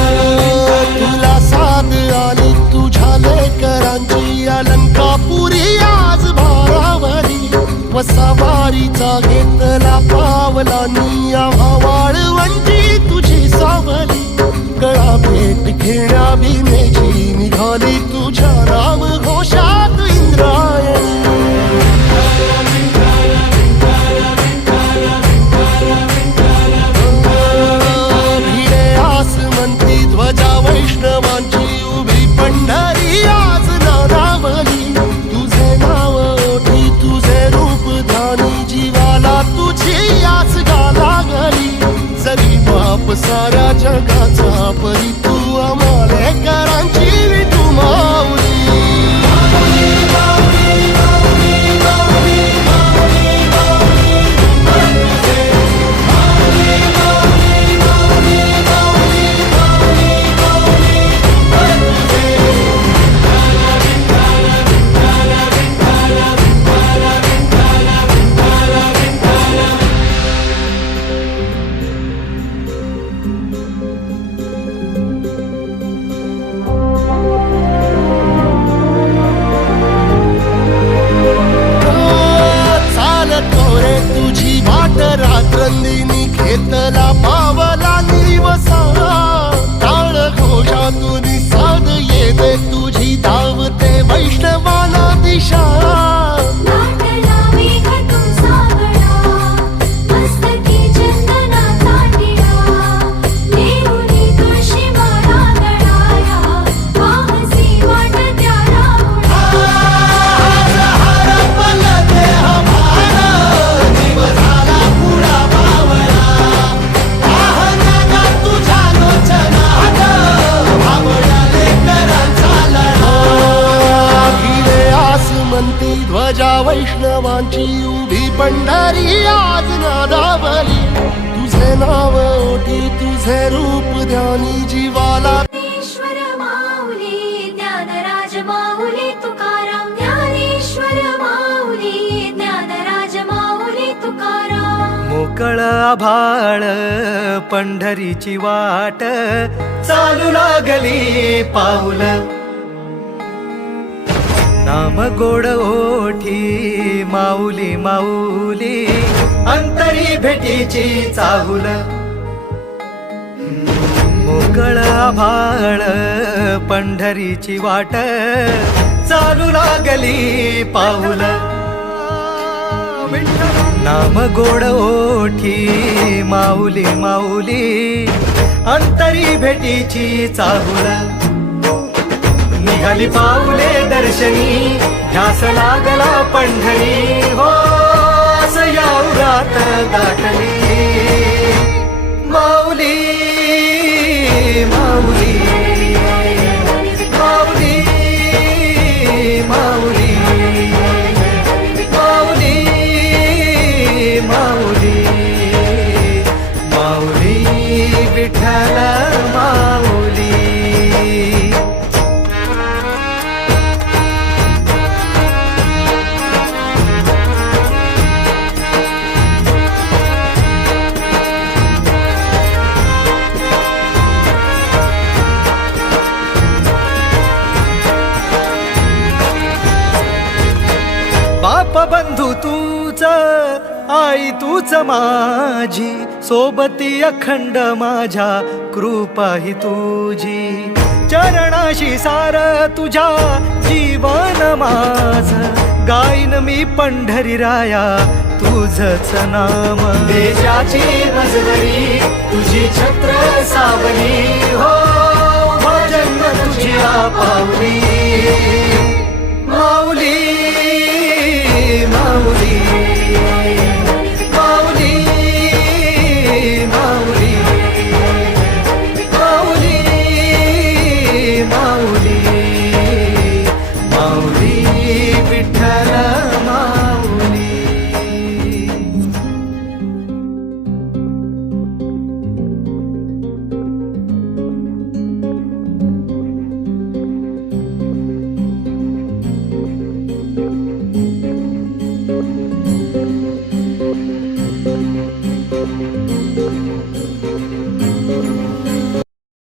तुला साथ आली तुझ्या लेकरांची अलंकापुरी आज भारावरी वसावारीचा घेतला पावलांनी आम्हा वाळवंटी तुझी सावली गळा भेट घेण्या भीमेची निघाली तुझ्या नाम घोषात इंद्रायणी ध्वजा वैष्णवांची उभी पंढरी आज नादावली तुझे नाव ओठी तुझे रूप ध्यानी जीवाला तुझी आस गाला गली जरी बाप साऱ्या जगाचा परी तू आम्हाले करांची विठू माऊली रात्रंदिनी घेतला पावला निवसा टाळ घोषातून साध येते तुझी धावते वैष्णवाला दिशा ध्वजा वैष्णवांची उभी पंढरी आज नादावली तुझे नाव ओठी तुझे रूप ध्यानी जीवाला ज्ञानेश्वर माऊली ज्ञानराज माऊली तुकाराम ज्ञानेश्वर माऊली ज्ञानराज माऊली तुकाराम मोकळ आभाळ पंढरीची वाट चालू लागली पाऊल नाम गोड ओठी माऊली माऊली अंतरी भेटीची चाहुल मोकळ आभाळ पंढरीची वाट चालू लागली पाऊल नाम गोड ओठी माऊली माऊली अंतरी भेटीची चाहुल निघाली पाऊले दर्शनी ध्यास लागला पंढरी हो या उरात दाटली माऊली माऊली माऊली माऊली माऊली माऊली माऊली विठ्ठल माऊली बाप बंधू तूच आई तूच माझी सोबती अखंड माझ्या कृपा ही तुझी चरणाशी सार तुझ्या जीवन माझ गाईन मी पंढरी राया तुझच नाम देशाची मजवरी तुझी छत्र सावली हो भजन तुझी पावली